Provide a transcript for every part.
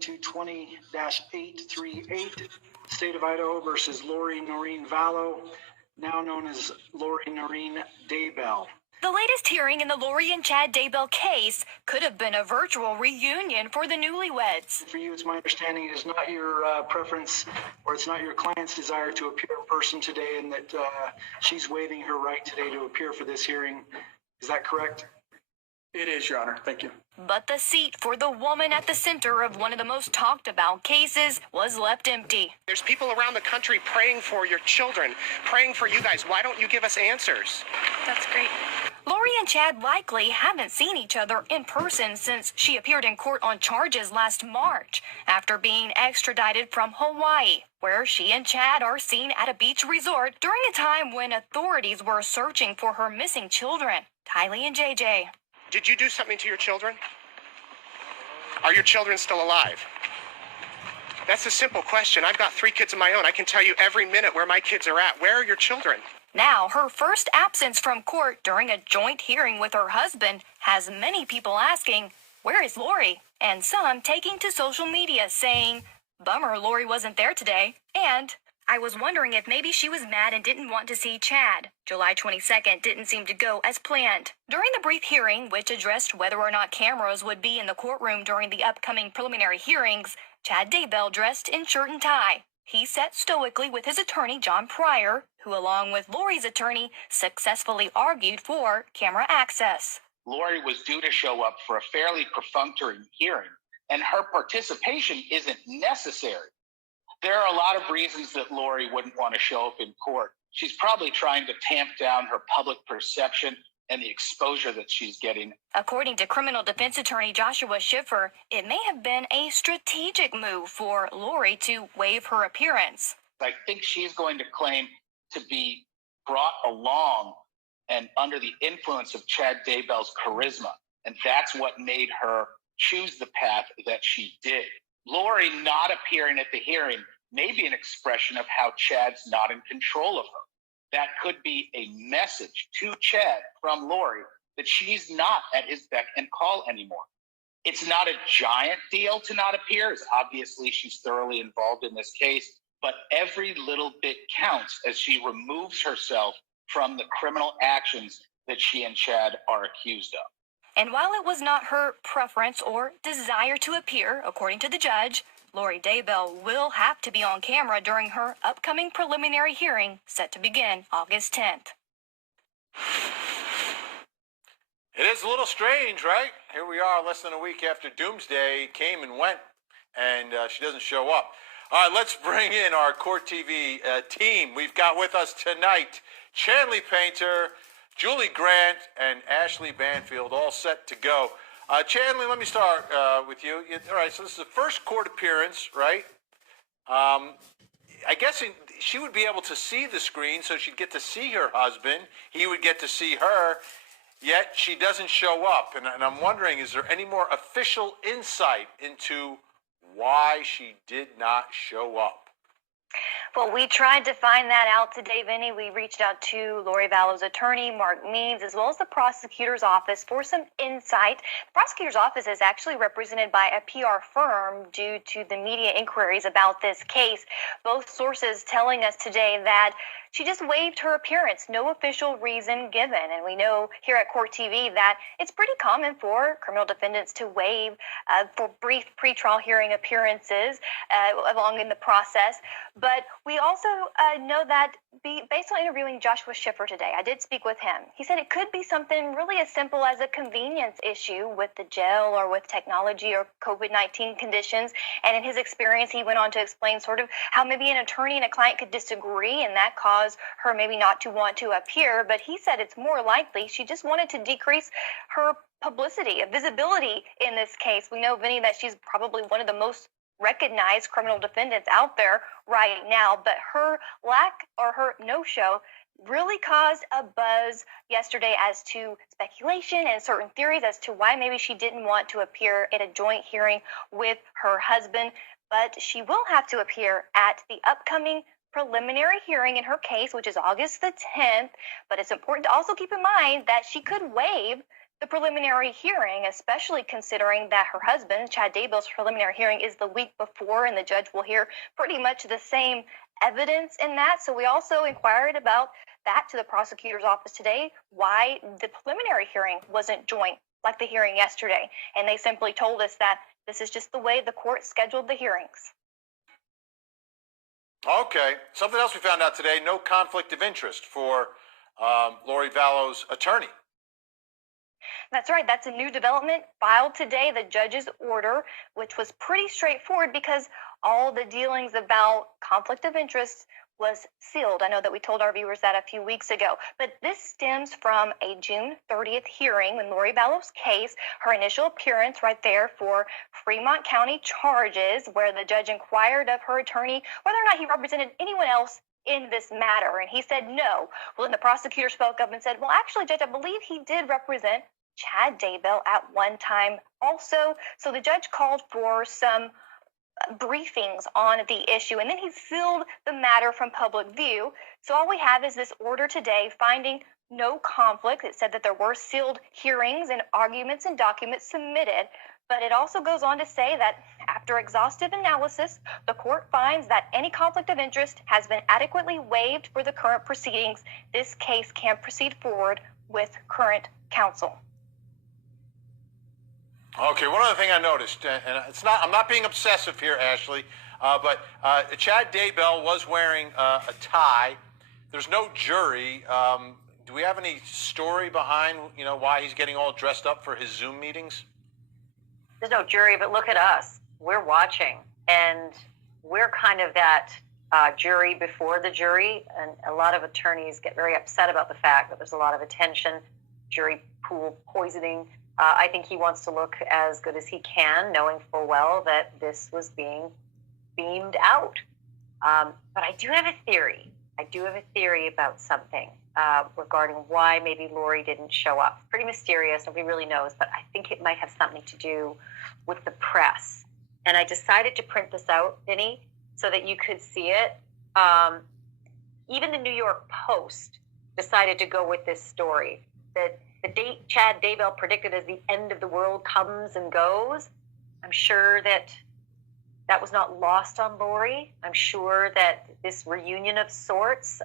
2220-838, State of Idaho versus Lori Noreen Vallow, now known as Lori Noreen Daybell. The latest hearing in the Lori and Chad Daybell case could have been a virtual reunion for the newlyweds. For you, it's my understanding it is not your preference, or it's not your client's desire to appear in person today, and that she's waiving her right today to appear for this hearing. Is that correct? It is, Your Honor. Thank you. But the seat for the woman at the center of one of the most talked about cases was left empty. There's people around the country praying for your children, praying for you guys. Why don't you give us answers? That's great. Lori and Chad likely haven't seen each other in person since she appeared in court on charges last March after being extradited from Hawaii, where she and Chad are seen at a beach resort during a time when authorities were searching for her missing children, Tylee and JJ. Did you do something to your children? Are your children still alive? That's a simple question. I've got 3 kids of my own. I can tell you every minute where my kids are at. Where are your children? Now, her first absence from court during a joint hearing with her husband has many people asking, where is Lori? And some taking to social media saying, bummer Lori wasn't there today, and I was wondering if maybe she was mad and didn't want to see Chad. July 22nd didn't seem to go as planned. During the brief hearing, which addressed whether or not cameras would be in the courtroom during the upcoming preliminary hearings, Chad Daybell dressed in shirt and tie. He sat stoically with his attorney, John Pryor, who, along with Lori's attorney, successfully argued for camera access. Lori was due to show up for a fairly perfunctory hearing, and her participation isn't necessary. There are a lot of reasons that Lori wouldn't want to show up in court. She's probably trying to tamp down her public perception and the exposure that she's getting. According to criminal defense attorney Joshua Schiffer, it may have been a strategic move for Lori to waive her appearance. I think she's going to claim to be brought along and under the influence of Chad Daybell's charisma, and that's what made her choose the path that she did. Lori not appearing at the hearing may be an expression of how Chad's not in control of her. That could be a message to Chad from Lori that she's not at his beck and call anymore. It's not a giant deal to not appear, as obviously she's thoroughly involved in this case, but every little bit counts as she removes herself from the criminal actions that she and Chad are accused of. And while it was not her preference or desire to appear, according to the judge, Lori Daybell will have to be on camera during her upcoming preliminary hearing set to begin August 10th. It is a little strange, right? Here we are less than a week after Doomsday came and went, and she doesn't show up. All right, let's bring in our Court TV team. We've got with us tonight Chanley Painter, Julie Grant, and Ashley Banfield, all set to go. Chanley, let me start with you. All right, so this is the first court appearance, right? I guess she would be able to see the screen, so she'd get to see her husband. He would get to see her, yet she doesn't show up. And I'm wondering, is there any more official insight into why she did not show up? Well, we tried to find that out today, Vinny. We reached out to Lori Vallow's attorney, Mark Means, as well as the prosecutor's office for some insight. The prosecutor's office is actually represented by a PR firm due to the media inquiries about this case. Both sources telling us today that she just waived her appearance, no official reason given. And we know here at Court TV that it's pretty common for criminal defendants to waive for brief pretrial hearing appearances along in the process. But we also know that based on interviewing Joshua Schiffer today, I did speak with him. He said it could be something really as simple as a convenience issue with the jail or with technology or COVID-19 conditions. And in his experience, he went on to explain sort of how maybe an attorney and a client could disagree, and that caused her maybe not to want to appear. But he said it's more likely she just wanted to decrease her publicity, visibility in this case. We know, Vinny, that she's probably one of the most recognized criminal defendants out there right now, but her lack or her no-show really caused a buzz yesterday as to speculation and certain theories as to why maybe she didn't want to appear at a joint hearing with her husband. But she will have to appear at the upcoming preliminary hearing in her case, which is August the 10th. But it's important to also keep in mind that she could waive the preliminary hearing, especially considering that her husband, Chad Daybell's preliminary hearing is the week before, and the judge will hear pretty much the same evidence in that. So we also inquired about that to the prosecutor's office today, why the preliminary hearing wasn't joint like the hearing yesterday. And they simply told us that this is just the way the court scheduled the hearings. Okay. Something else we found out today, no conflict of interest for Lori Vallow's attorney. That's right. That's a new development filed today, the judge's order, which was pretty straightforward because all the dealings about conflict of interest was sealed. I know that we told our viewers that a few weeks ago, but this stems from a June 30th hearing when Lori Vallow's case, her initial appearance right there for Fremont County charges, where the judge inquired of her attorney whether or not he represented anyone else in this matter, and he said no. Well, then the prosecutor spoke up and said, well, actually, Judge, I believe he did represent Chad Daybell at one time also. So the judge called for some briefings on the issue, and then he sealed the matter from public view. So all we have is this order today finding no conflict. It said that there were sealed hearings and arguments and documents submitted, but it also goes on to say that after exhaustive analysis, the court finds that any conflict of interest has been adequately waived for the current proceedings. This case can proceed forward with current counsel. Okay, one other thing I noticed, and I'm not being obsessive here, Ashley, but Chad Daybell was wearing a tie. There's no jury. Do we have any story behind, why he's getting all dressed up for his Zoom meetings? There's no jury, but look at us. We're watching, and we're kind of that jury before the jury, and a lot of attorneys get very upset about the fact that there's a lot of attention, jury pool poisoning. I think he wants to look as good as he can, knowing full well that this was being beamed out. But I do have a theory. I do have a theory about something regarding why maybe Lori didn't show up. Pretty mysterious, nobody really knows, but I think it might have something to do with the press. And I decided to print this out, Vinny, so that you could see it. Even the New York Post decided to go with this story, that the date Chad Daybell predicted as the end of the world comes and goes. I'm sure that was not lost on Lori. I'm sure that this reunion of sorts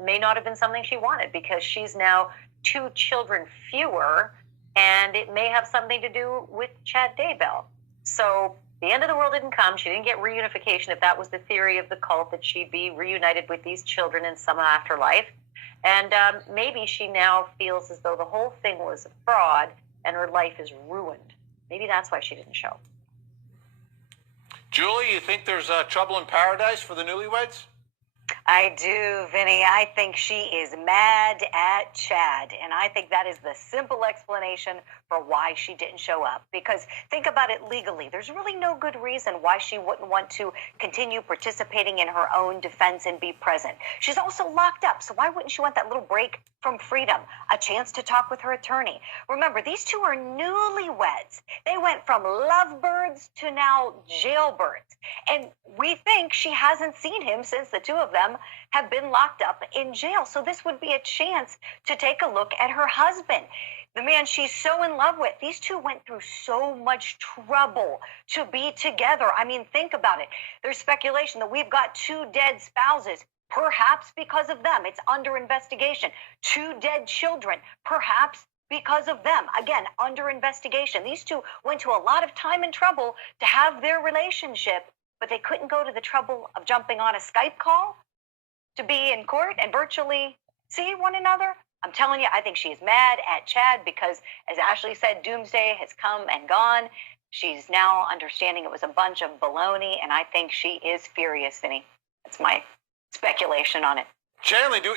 may not have been something she wanted, because she's now 2 children fewer, and it may have something to do with Chad Daybell. So the end of the world didn't come. She didn't get reunification, if that was the theory of the cult, that she'd be reunited with these children in some afterlife. And maybe she now feels as though the whole thing was a fraud and her life is ruined. Maybe that's why she didn't show. Julie, you think there's trouble in paradise for the newlyweds? I do, Vinny. I think she is mad at Chad, and I think that is the simple explanation for why she didn't show up. Because think about it legally. There's really no good reason why she wouldn't want to continue participating in her own defense and be present. She's also locked up, so why wouldn't she want that little break from freedom, a chance to talk with her attorney? Remember, these two are newlyweds. They went from lovebirds to now jailbirds. And we think she hasn't seen him since the two of them have been locked up in jail. So this would be a chance to take a look at her husband, the man she's so in love with. These two went through so much trouble to be together. I mean, think about it. There's speculation that we've got 2 dead spouses, perhaps because of them. It's under investigation. 2 dead children, perhaps because of them. Again, under investigation. These two went to a lot of time and trouble to have their relationship, but they couldn't go to the trouble of jumping on a Skype call to be in court and virtually see one another. I'm telling you, I think she's mad at Chad because, as Ashley said, doomsday has come and gone. She's now understanding it was a bunch of baloney, and I think she is furious, Vinny. That's my speculation on it. Chanley, do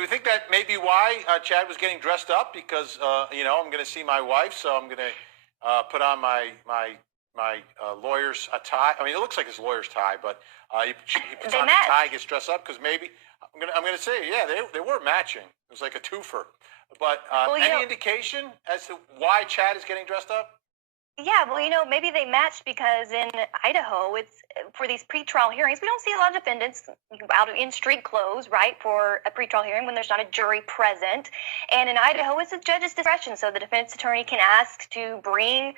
we think that may be why Chad was getting dressed up? Because, I'm going to see my wife, so I'm going to put on my lawyer's tie. I mean, it looks like his lawyer's tie, but he puts on the tie, gets dressed up, because maybe, I'm going to say, yeah, they were matching. It was like a twofer. But any indication as to why Chad is getting dressed up? Yeah, well, maybe they matched because in Idaho, it's for these pretrial hearings. We don't see a lot of defendants out in street clothes, right, for a pretrial hearing when there's not a jury present. And in Idaho, it's a judge's discretion, so the defense attorney can ask to bring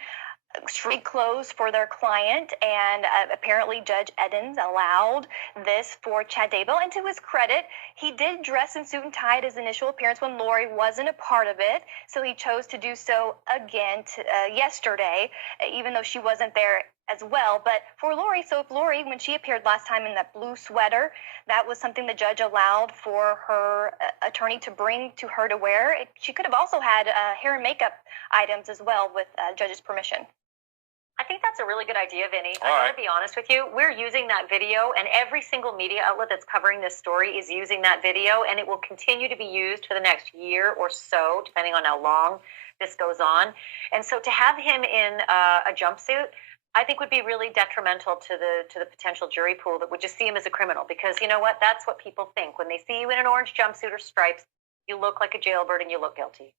street clothes for their client, and apparently Judge Edens allowed this for Chad Daybell. And to his credit, he did dress in suit and tie at his initial appearance when Lori wasn't a part of it, so he chose to do so again yesterday, even though she wasn't there as well. But for Lori, so if Lori, when she appeared last time in that blue sweater, that was something the judge allowed for her attorney to bring to her to wear. She could have also had hair and makeup items as well with judge's permission. I think that's a really good idea, Vinny. All I'm right. going to be honest with you. We're using that video, and every single media outlet that's covering this story is using that video, and it will continue to be used for the next year or so, depending on how long this goes on. And so to have him in a jumpsuit, I think would be really detrimental to the potential jury pool that would just see him as a criminal, because you know what? That's what people think. When they see you in an orange jumpsuit or stripes, you look like a jailbird and you look guilty.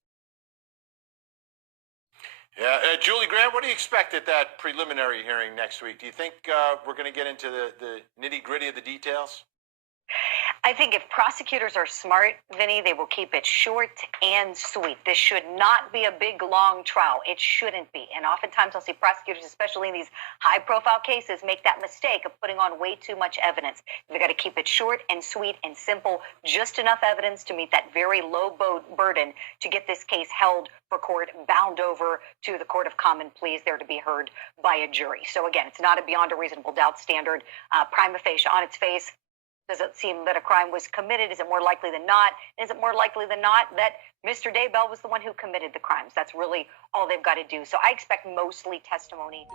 Yeah, Julie Grant, what do you expect at that preliminary hearing next week? Do you think we're going to get into the nitty-gritty of the details? I think if prosecutors are smart, Vinny, they will keep it short and sweet. This should not be a big, long trial. It shouldn't be. And oftentimes I'll see prosecutors, especially in these high-profile cases, make that mistake of putting on way too much evidence. They've got to keep it short and sweet and simple, just enough evidence to meet that very low burden to get this case held for court, bound over to the court of common pleas, there to be heard by a jury. So again, it's not a beyond a reasonable doubt standard. Prima facie, on its face, does it seem that a crime was committed? Is it more likely than not? Is it more likely than not that Mr. Daybell was the one who committed the crimes? That's really all they've got to do. So I expect mostly testimony